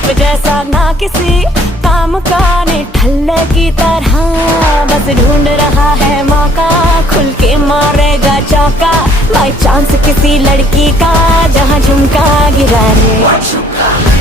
धूप जैसा ना किसी काम का, निठल्ले की तरह बस ढूंढ रहा है मौका, खुल के मारेगा चौका बाई चांस किसी लड़की का, जहाँ झुमका गिरा रे।